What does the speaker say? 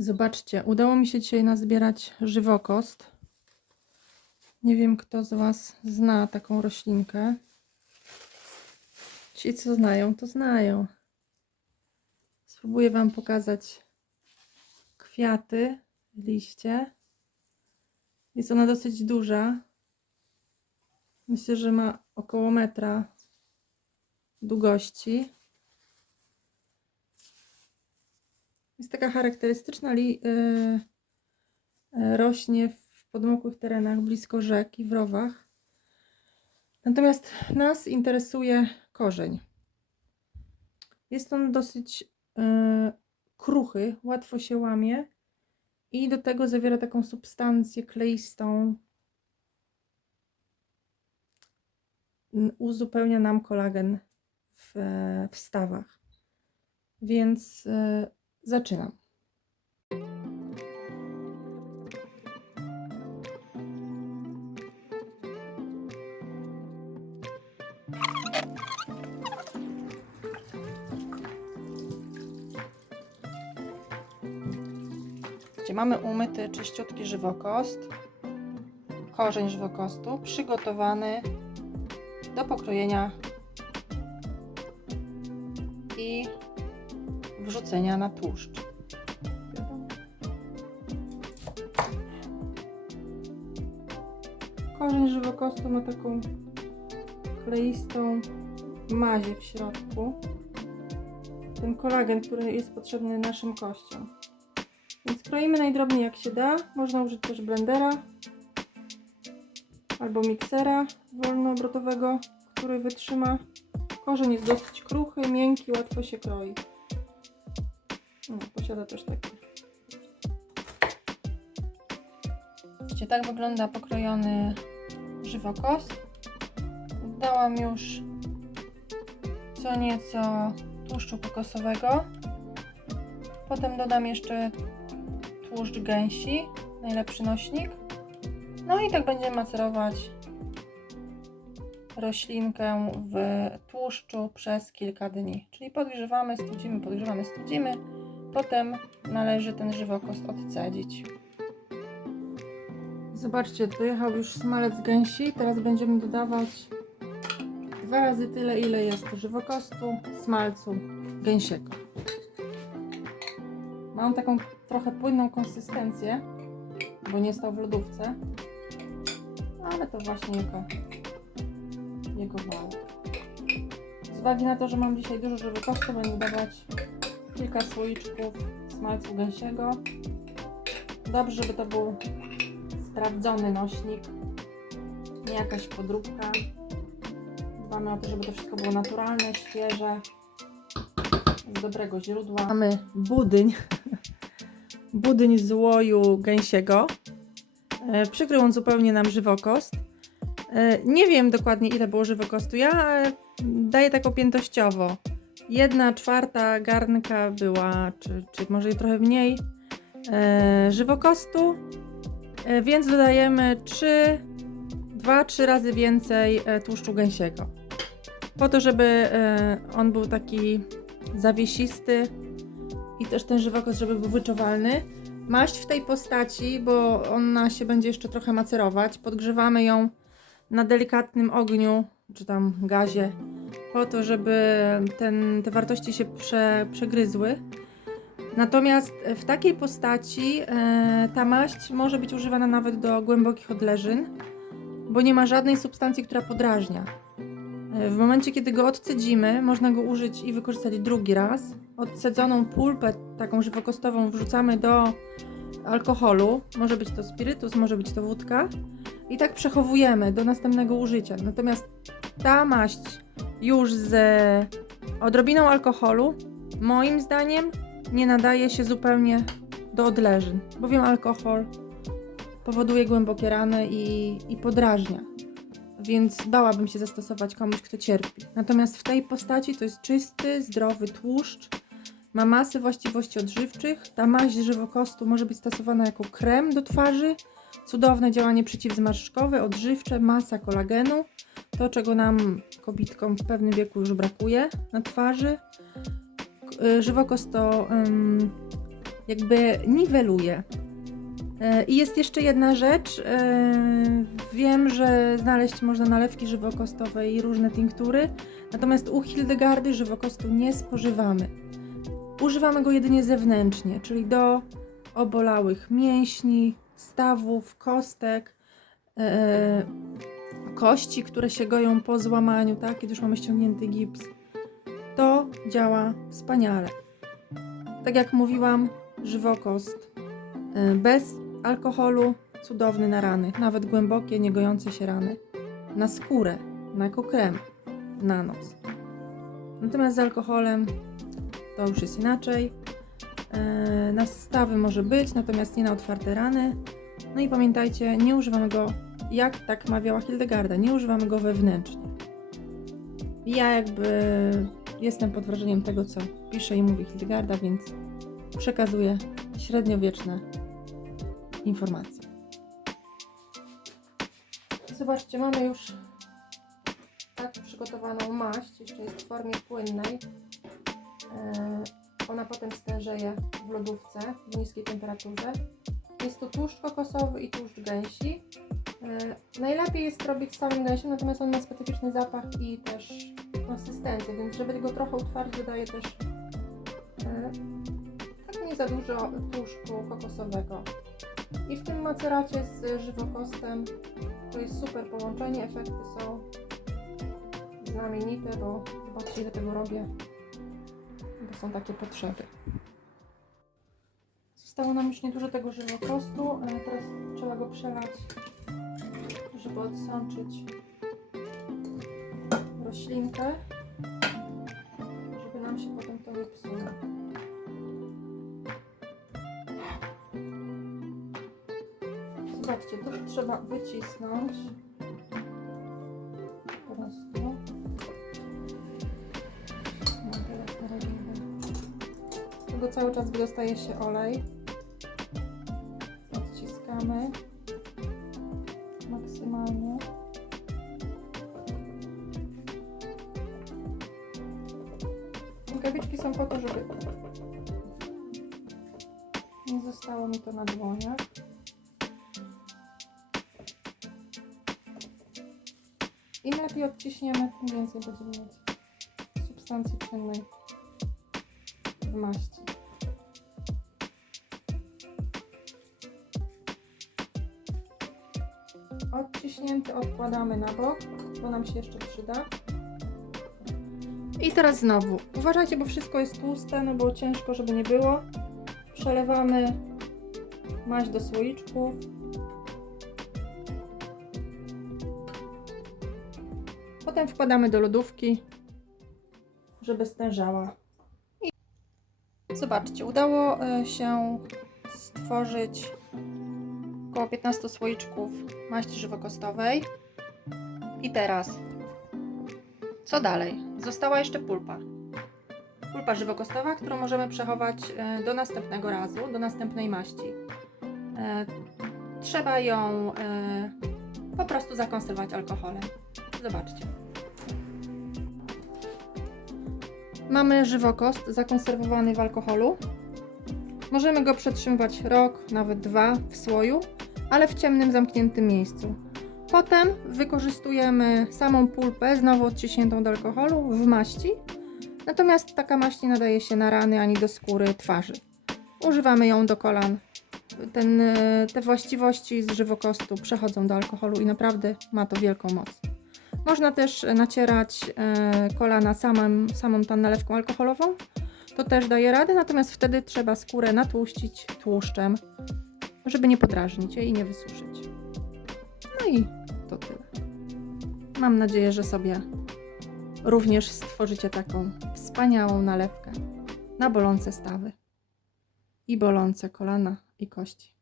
Zobaczcie, udało mi się dzisiaj nazbierać żywokost. Nie wiem, kto z Was zna taką roślinkę. Ci, co znają, to znają. Spróbuję Wam pokazać kwiaty, liście. Jest ona dosyć duża. Myślę, że ma około metra długości. Jest taka charakterystyczna, li, y, y, rośnie w podmokłych terenach blisko rzek i w rowach. Natomiast nas interesuje korzeń. Jest on dosyć y, kruchy, łatwo się łamie i do tego zawiera taką substancję kleistą. Uzupełnia nam kolagen w, w stawach. Więc Zaczynam. Mamy umyty czyściutki żywokost, korzeń żywokostu przygotowany do pokrojenia na tłuszcz. Korzeń żywokostu ma taką kleistą mazię w środku. Ten kolagen, który jest potrzebny naszym kościom. Więc kroimy najdrobniej jak się da. Można użyć też blendera albo miksera wolnoobrotowego, który wytrzyma. Korzeń jest dosyć kruchy, miękki, łatwo się kroi. No, posiada też taki. Widzicie, tak wygląda pokrojony żywokost. Dodałam już co nieco tłuszczu kokosowego. Potem dodam jeszcze tłuszcz gęsi, najlepszy nośnik. No i tak będziemy macerować roślinkę w tłuszczu przez kilka dni. Czyli podgrzewamy, studzimy, podgrzewamy, studzimy. Potem należy ten żywokost odcedzić. Zobaczcie, dojechał już smalec gęsi. Teraz będziemy dodawać dwa razy tyle, ile jest żywokostu, smalcu gęsiego. Mam taką trochę płynną konsystencję, bo nie stał w lodówce, ale to właśnie jego, jego wał. Z uwagi na to, że mam dzisiaj dużo żywokostu, będę dawać kilka słoiczków smalcu gęsiego. Dobrze, żeby to był sprawdzony nośnik, nie jakaś podróbka. Dbamy o to, żeby to wszystko było naturalne, świeże, z dobrego źródła. Mamy budyń, budyń z łoju gęsiego. E, Przykrył on zupełnie nam żywokost. E, Nie wiem dokładnie ile było żywokostu. Ja e, daję tak opiętościowo. Jedna czwarta garnka była, czy, czy może i trochę mniej, e, żywokostu, e, więc dodajemy 3, 2-3 razy więcej e, tłuszczu gęsiego. Po to, żeby e, on był taki zawiesisty i też ten żywokost, żeby był wyczuwalny. Maść w tej postaci, bo ona się będzie jeszcze trochę macerować. Podgrzewamy ją na delikatnym ogniu, czy tam gazie, po to, żeby ten, te wartości się prze, przegryzły. Natomiast w takiej postaci e, ta maść może być używana nawet do głębokich odleżyn, bo nie ma żadnej substancji, która podrażnia. E, w momencie, kiedy go odcedzimy, można go użyć i wykorzystać drugi raz. Odcedzoną pulpę, taką żywokostową, wrzucamy do alkoholu. Może być to spirytus, może być to wódka. I tak przechowujemy do następnego użycia. Natomiast ta maść już z odrobiną alkoholu, moim zdaniem, nie nadaje się zupełnie do odleżyn, bowiem alkohol powoduje głębokie rany i, i podrażnia. Więc bałabym się zastosować komuś, kto cierpi. Natomiast w tej postaci to jest czysty, zdrowy tłuszcz, ma masę właściwości odżywczych. Ta maść żywokostu może być stosowana jako krem do twarzy. Cudowne działanie przeciwzmarszczkowe, odżywcze, masa kolagenu. To, czego nam, kobitkom w pewnym wieku już brakuje na twarzy. Y, Żywokost to ym, jakby niweluje. E, I jest jeszcze jedna rzecz. e, Wiem, że znaleźć można nalewki żywokostowe i różne tinktury, natomiast u Hildegardy żywokostu nie spożywamy. Używamy go jedynie zewnętrznie, czyli do obolałych mięśni, stawów, kostek, e, kości, które się goją po złamaniu, tak, kiedy już mamy ściągnięty gips. To działa wspaniale. Tak jak mówiłam, żywokost e, bez alkoholu cudowny na rany, nawet głębokie, niegojące się rany. Na skórę, na jako krem, na noc. Natomiast z alkoholem to już jest inaczej. E, Na stawy może być, natomiast nie na otwarte rany. No i pamiętajcie, nie używamy go, jak tak mawiała Hildegarda, nie używamy go wewnętrznie. Ja jakby jestem pod wrażeniem tego, co pisze i mówi Hildegarda, więc przekazuję średniowieczne informacje. Zobaczcie, mamy już tak przygotowaną maść, jeszcze jest w formie płynnej. E, Ona potem stężeje w lodówce w niskiej temperaturze. Jest to tłuszcz kokosowy i tłuszcz gęsi. E, Najlepiej jest robić z samym gęsiem, natomiast on ma specyficzny zapach i też konsystencję, więc żeby go trochę utwardzić, dodaję też e, tak nie za dużo tłuszczu kokosowego. I w tym maceracie z żywokostem to jest super połączenie, efekty są znamienite, bo zobaczcie ile tego robię, są takie potrzeby. Zostało nam już niedużo tego żywokostu, ale teraz trzeba go przelać, żeby odsączyć roślinkę, żeby nam się potem to nie psuło. Zobaczcie, to trzeba wycisnąć. Z tego cały czas wydostaje się olej. Odciskamy maksymalnie. Rękawiczki są po to, żeby nie zostało mi to na dłoniach. Im lepiej odciśniemy, tym więcej będziemy mieć substancji czynnej w maści. Odciśnięty odkładamy na bok, bo nam się jeszcze przyda. I teraz znowu, uważajcie, bo wszystko jest tłuste, no bo ciężko, żeby nie było. Przelewamy maść do słoiczków. Potem wkładamy do lodówki, żeby stężała. I zobaczcie, udało e, się stworzyć około 15 słoiczków maści żywokostowej. I teraz, co dalej? Została jeszcze pulpa. Pulpa żywokostowa, którą możemy przechować e, do następnego razu, do następnej maści. E, Trzeba ją e, po prostu zakonserwować alkoholem. Zobaczcie. Mamy żywokost zakonserwowany w alkoholu. Możemy go przetrzymywać rok, nawet dwa w słoju, ale w ciemnym, zamkniętym miejscu. Potem wykorzystujemy samą pulpę, znowu odciśniętą do alkoholu, w maści. Natomiast taka maść nie nadaje się na rany ani do skóry twarzy. Używamy ją do kolan. Ten, e, te właściwości z żywokostu przechodzą do alkoholu i naprawdę ma to wielką moc. Można też nacierać e, kolana samym, samą tą nalewką alkoholową. To też daje radę, natomiast wtedy trzeba skórę natłuścić tłuszczem, żeby nie podrażnić jej i nie wysuszyć. No i to tyle. Mam nadzieję, że sobie również stworzycie taką wspaniałą nalewkę na bolące stawy i bolące kolana i kości.